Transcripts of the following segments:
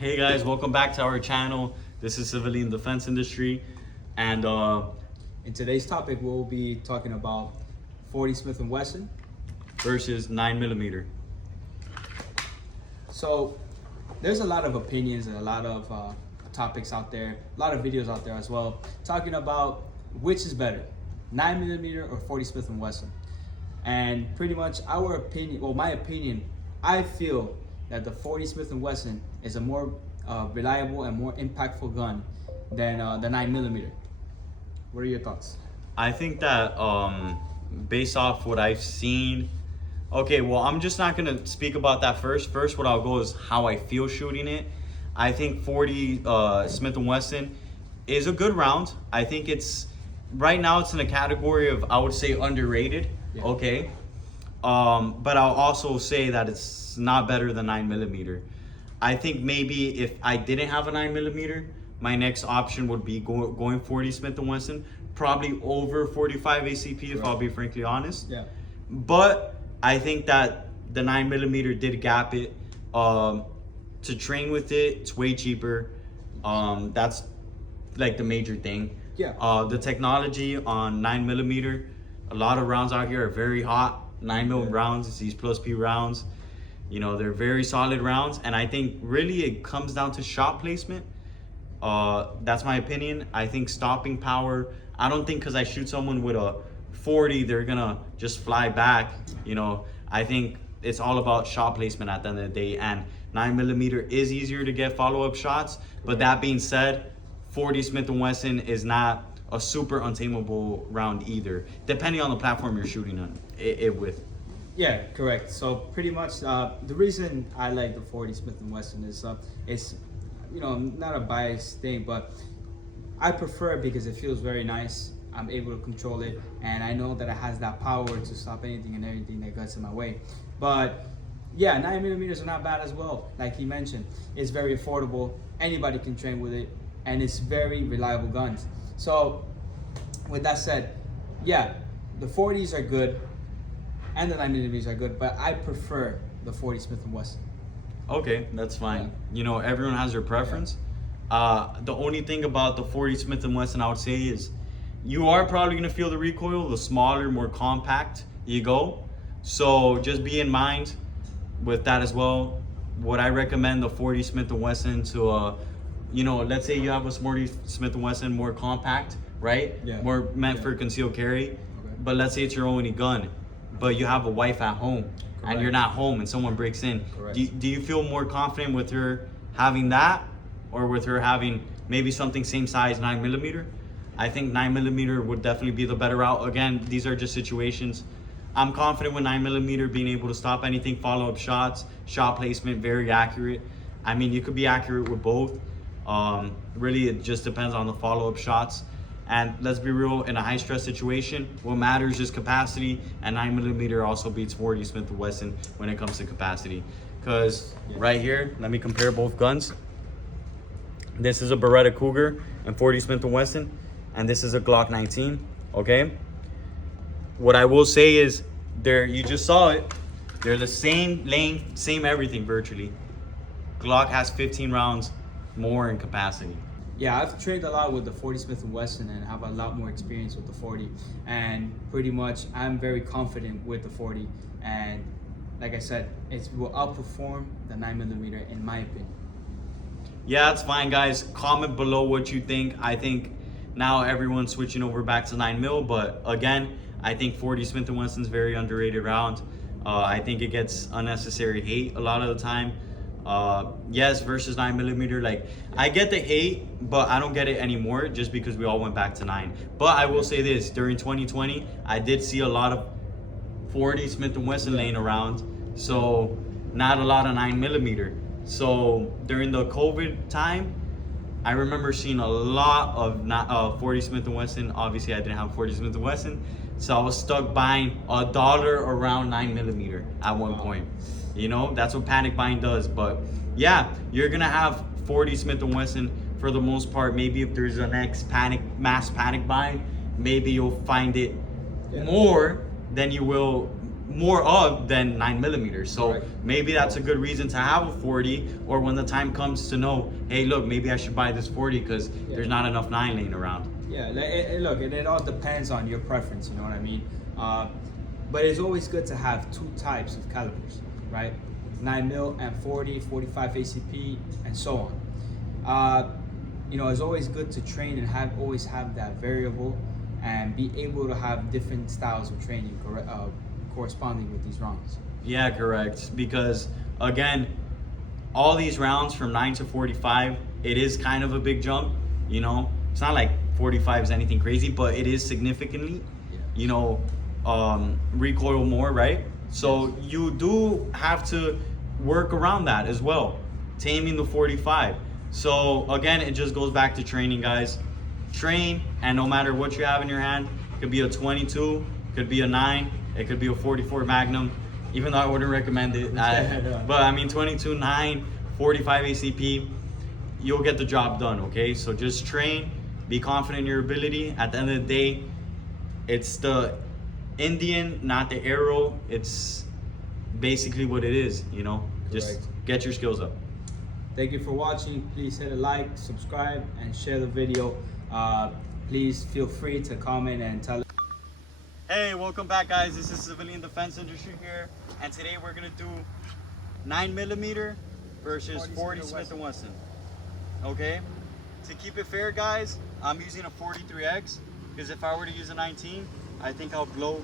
Hey guys, welcome back to our channel. This is Civilian Defense Industry, and In today's topic, we'll be talking about 40 Smith & Wesson. versus 9mm. So there's a lot of opinions and a lot of topics out there, a lot of videos out there as well, talking about which is better, 9mm or 40 Smith & Wesson. And pretty much our opinion, well, my opinion, I feel that the 40 Smith & Wesson is a more reliable and more impactful gun than the 9mm. What are your thoughts? I think that based off what I've seen, okay, well, I'm just not gonna speak about that first. First, what I'll go is how I feel shooting it. I think 40 Smith & Wesson is a good round. I think it's, right now it's in a category of, I would say, underrated, Yeah. okay? But I'll also say that it's not better than 9mm. I think maybe if I didn't have a 9mm, my next option would be going 40 Smith & Wesson, probably over 45 ACP if I'll be frankly honest. Yeah. But I think that the 9mm did gap it. To train with it, it's way cheaper. That's like the major thing. Yeah. The technology on 9mm, a lot of rounds out here are very hot. 9mm rounds, it's these plus P rounds. You know, they're very solid rounds, and I think really it comes down to shot placement. That's my opinion. I think stopping power, I don't think because I shoot someone with a 40, they're gonna just fly back. You know, I think it's all about shot placement at the end of the day, and 9mm is easier to get follow-up shots. But that being said, 40 Smith & Wesson is not a super untamable round either, depending on the platform you're shooting on it with. Yeah, correct. So pretty much the reason I like the 40 Smith & Wesson is it's, you know, not a biased thing, but I prefer it because it feels very nice. I'm able to control it, and I know that it has that power to stop anything and everything that gets in my way. But yeah, 9mm are not bad as well. Like he mentioned, it's very affordable. Anybody can train with it, and it's very reliable guns. So with that said, yeah, the 40s are good and the 9mm are good, but I prefer the 40 Smith & Wesson. Okay, that's fine. Yeah. You know, everyone has their preference. The only thing about the 40 Smith & Wesson I would say is you are probably gonna feel the recoil, the smaller, more compact you go. So just be in mind with that as well. Would I recommend the 40 Smith & Wesson to, you know, let's say you have a 40 Smith & Wesson more compact, right? Yeah. More meant for concealed carry. But let's say it's your only gun, but you have a wife at home. Correct. And you're not home and someone breaks in. Correct. Do you feel more confident with her having that, or with her having maybe something same size 9mm? I think 9mm would definitely be the better route. Again, these are just situations. I'm confident with 9mm being able to stop anything, follow-up shots, shot placement, very accurate. I mean, you could be accurate with both. Really, it just depends on the follow-up shots. And let's be real, in a high-stress situation, what matters is capacity, and 9mm also beats 40 Smith & Wesson when it comes to capacity. Because right here, let me compare both guns. This is a Beretta Cougar and 40 Smith & Wesson, and this is a Glock 19, okay? What I will say is, you just saw it, they're the same length, same everything virtually. Glock has 15 rounds more in capacity. Yeah, I've trained a lot with the 40 Smith & Wesson and have a lot more experience with the 40. And pretty much, I'm very confident with the 40. And like I said, it will outperform the 9mm in my opinion. Yeah, that's fine, guys. Comment below what you think. I think now everyone's switching over back to 9mm, but again, I think 40 Smith & Wesson's very underrated round. I think it gets unnecessary hate a lot of the time. Yes, versus 9mm, like I get the hate, but I don't get it anymore just because we all went back to 9. But I will say this, during 2020 I did see a lot of 40 Smith & Wesson laying around, so not a lot of 9mm. So during the COVID time, I remember seeing a lot of 40 Smith & Wesson. Obviously I didn't have 40 Smith & Wesson, so I was stuck buying $1 around 9mm at one point. You know, that's what panic buying does. But yeah, you're gonna have 40 Smith & Wesson for the most part. Maybe if there's a next mass panic buying, maybe you'll find it more than you will more of than 9mm. So Right. maybe that's a good reason to have a 40, or when the time comes to know, hey, look, maybe I should buy this 40 because there's not enough 9 laying around. Yeah, look, it all depends on your preference, you know what I mean? But it's always good to have two types of calibers, right? 9mm and 40, 45 ACP, and so on. You know, it's always good to train and always have that variable and be able to have different styles of training corresponding with these rounds. Yeah, correct. Because again, all these rounds from 9 to 45, it is kind of a big jump. You know, it's not like 45 is anything crazy, but it is significantly, you know, recoil more, right? So you do have to work around that as well, taming the 45. So again, it just goes back to training, guys. Train, and no matter what you have in your hand, it could be a 22, could be a 9, it could be a 44 Magnum, even though I wouldn't recommend it. But I mean, 22, 9, 45 ACP, you'll get the job done, okay? So just train, be confident in your ability. At the end of the day, it's the Indian, not the arrow. It's basically what it is, you know? Just get your skills up. Thank you for watching. Please hit a like, subscribe, and share the video. Please feel free to comment and tell. Hey, welcome back, guys. This is Civilian Defense Industry here, and today we're gonna do 9mm versus 40 Smith & Wesson. Okay, to keep it fair, guys, I'm using a 43X because if I were to use a 19, I think I'll blow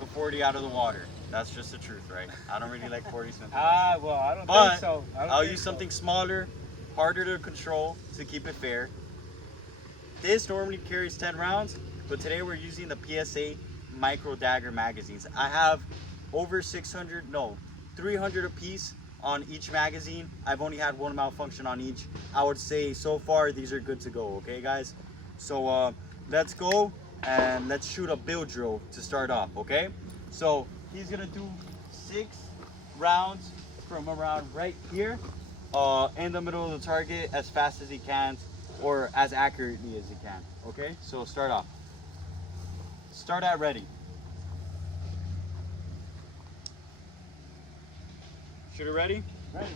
the 40 out of the water. That's just the truth, right? I don't really like 40 Smith & Wesson. Well, I don't But think so. I'll use something smaller, harder to control to keep it fair. This normally carries 10 rounds, but today we're using the PSA micro dagger magazines. I have over 300 apiece on each magazine. I've only had one malfunction on each. I would say so far these are good to go, okay guys? So let's go and let's shoot a build drill to start off, okay? So he's gonna do 6 rounds from around right here in the middle of the target as fast as he can, or as accurately as he can, okay? So start off. Start at ready. Shoot it ready? Ready.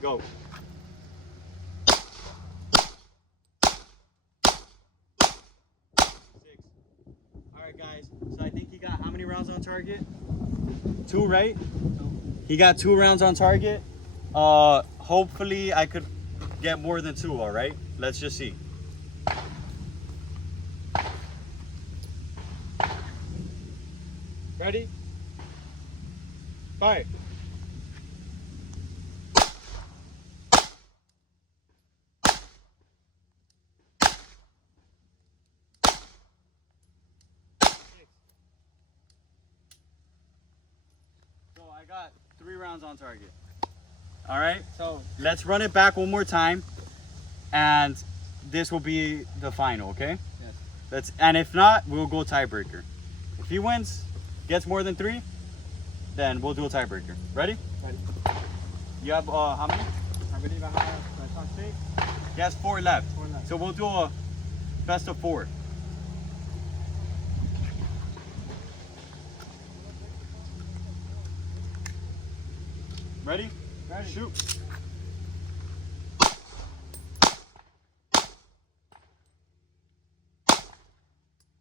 Go. Alright guys, so I think he got how many rounds on target? 2, right? He got 2 rounds on target. Hopefully I could get more than 2, alright? Let's just see. Ready? Fire. So I got 3 rounds on target. All right, so let's run it back one more time, and this will be the final, okay? Yes. And if not, we'll go tiebreaker. If he wins, gets more than 3, then we'll do a tiebreaker. Ready? Ready. You have how many? I believe I have 6. He has 4 left. 4 left. So we'll do a best of 4. Ready? Ready. Shoot.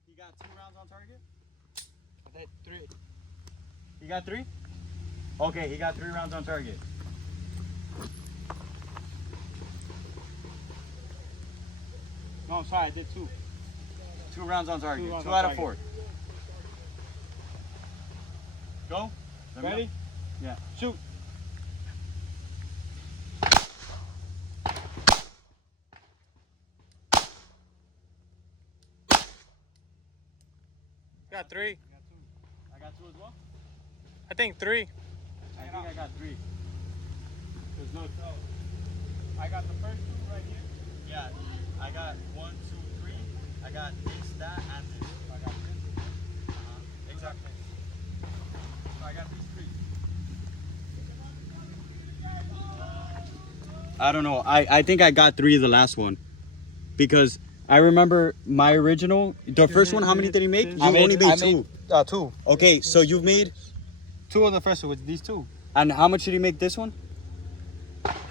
He got 2 rounds on target? I did 3. He got 3? Okay, he got 3 rounds on target. No, I'm sorry, I did 2. 2 rounds on target. 2 rounds 2 on out of target. 4. Go. Let me know. Ready? Yeah. Shoot. Got 3. I got 2 as well? I think 3. I think I got 3. There's no. I got the first 2 right here. Yeah, I got 1, 2, 3. I got this, that, and this. I got this. Exactly. So I got these 3. I don't know. I think I got 3 the last one, because I remember my original, the first one. How many did he make? You only made 2. Two. Okay, so you've made, Two of the first one with these two. and how much did he make this one?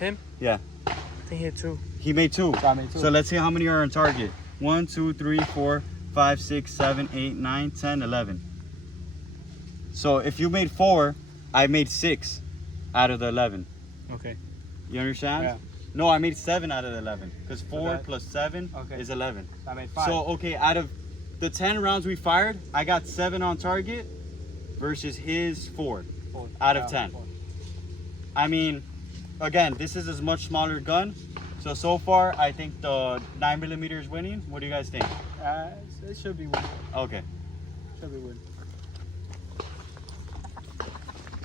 Him? Yeah, I think he had 2. he made 2. So I made 2. So let's see how many are on target. 1, 2, 3, 4, 5, 6, 7, 8, 9, 10, 11. So if you made 4, I made 6 out of the 11. Okay. You understand? Yeah. No, I made 7 out of the 11. Because 4 Okay. plus 7 Okay. is 11. I made 5. So, okay, out of the 10 rounds we fired, I got 7 on target versus his 4 4. out of 10. 4. I mean, again, this is a much smaller gun. So far, I think the 9mm is winning. What do you guys think? It should be win. Okay. Should be win.